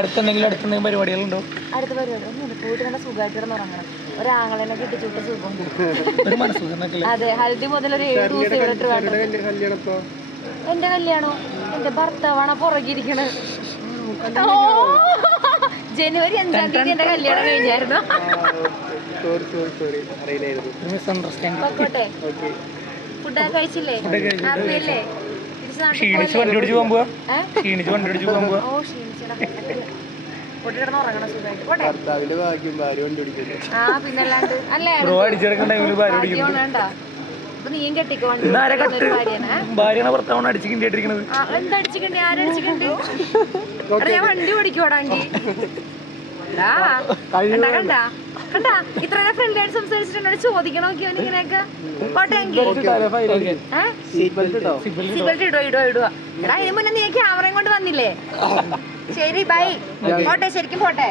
അടുത്തെന്തെങ്കിലും പരിപാടികളുണ്ടോ? അടുത്ത പരിപാടി ഒന്നും പോയിട്ട് നല്ല സുഖമായിട്ട് ഉറങ്ങണം. ഒരാങ്ങളെന്നെ കിട്ടിച്ചുട്ട് സുഖം. അതെ, ഹൽദി മുതൽ ഒരു 7 ദിവസം ഇവിടെ എന്റെ കല്യാണോ എന്റെ ഭർത്താവാണ് പുറകിരിക്കണത്. ജനുവരി 5-ാം തീയതി എന്റെ കല്യാണം കഴിഞ്ഞായിരുന്നു. ഫുഡൊക്കെ കഴിച്ചില്ലേ? ഹാപ്പിയല്ലേ? പിന്നല്ലാണ്ട് അല്ലേ നീയും കെട്ടിക്കോ. എന്താ അടിച്ചിട്ടുണ്ട്? ആരടിച്ചിട്ടുണ്ട്? ഞാൻ വണ്ടി ഓടിക്കോടാങ്കി കണ്ടാ കണ്ടാ ഇത്ര ഫ്രണ്ട്ലി ആയിട്ട് സംസാരിച്ചിട്ടുണ്ടോ? ചോദിക്കണോ ഇങ്ങനെയൊക്കെ ഇടുക. എടാ അതിന് മുന്നേ നീ ക്യാമറയും കൊണ്ട് വന്നില്ലേ? ശരി ബൈ. പോട്ടെ, ശരിക്കും പോട്ടെ.